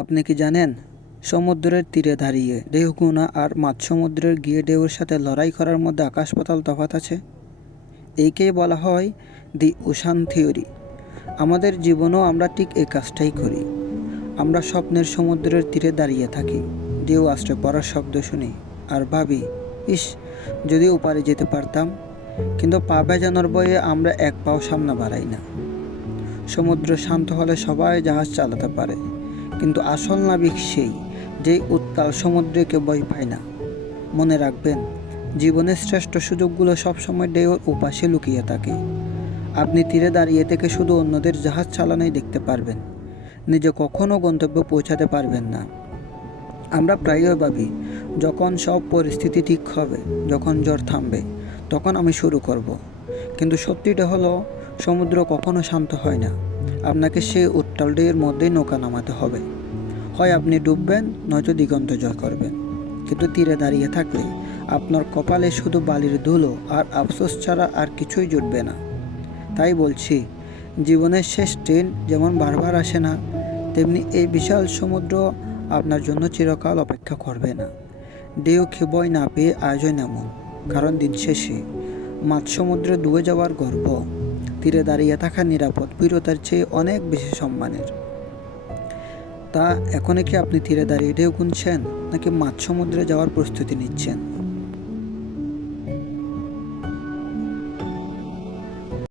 আপনি কি জানেন, সমুদ্রের তীরে দাঁড়িয়ে ঢেউ গোনা আর মাঝ সমুদ্রের গিয়ে ঢেউয়ের সাথে লড়াই করার মধ্যে আকাশ পাতাল তফাৎ আছে। এইকেই বলা হয় দি ওশান থিওরি। আমাদের জীবনেও আমরা ঠিক এই কাজটাই করি। আমরা স্বপ্নের সমুদ্রের তীরে দাঁড়িয়ে থাকি, ঢেউ আশ্রয় পড়ার শব্দ শুনি আর ভাবি, ইস, যদি ওপারে যেতে পারতাম। কিন্তু পা ভেজানোর ভয়ে আমরা এক পাও সামনে বাড়াই না। সমুদ্র শান্ত হলে সবাই জাহাজ চালাতে পারে, কিন্তু আসল নাবিক সেই, যেই উত্তাল সমুদ্রকে ভয় পায় না। মনে রাখবেন, জীবনের শ্রেষ্ঠ সুযোগগুলো সবসময় ঢেউর ওপাশে লুকিয়ে থাকে। আপনি তীরে দাঁড়িয়ে থেকে শুধু অন্যদের জাহাজ চালানোই দেখতে পারবেন, নিজে কখনো গন্তব্যে পৌঁছাতে পারবেন না। আমরা প্রায়ই ভাবি, যখন সব পরিস্থিতি ঠিক হবে, যখন ঝড় থামবে, তখন আমি শুরু করব। কিন্তু সত্যিটা হলো, সমুদ্র কখনো শান্ত হয় না। আপনাকে সেই উত্তাল ঢেউয়ের মধ্যেই নৌকা নামাতে হবে। হয় আপনি ডুববেন, নয়তো দিগন্ত জয় করবেন। কিন্তু তীরে দাঁড়িয়ে থাকলে আপনার কপালে শুধু বালির ধুলো আর আফসোস ছাড়া আর কিছুই জুটবে না। তাই বলছি, জীবনের শেষ ট্রেন যেমন বারবার আসে না, তেমনি এই বিশাল সমুদ্র আপনার জন্য চিরকাল অপেক্ষা করবে না। ঢেউকে ভয় না পেয়ে আয়োজন এমন, কারণ দিন শেষে মাঝ সমুদ্রে ডুবে যাওয়ার গর্ব তীরে দাঁড়িয়ে থাকা নিরাপদ বীরতার চেয়ে অনেক বেশি সম্মানের। তা এখনই কি আপনি তীরে দাঁড়িয়ে ঢেউ গুনছেন, নাকি মাঝ সমুদ্রে যাওয়ার প্রস্তুতি নিচ্ছেন?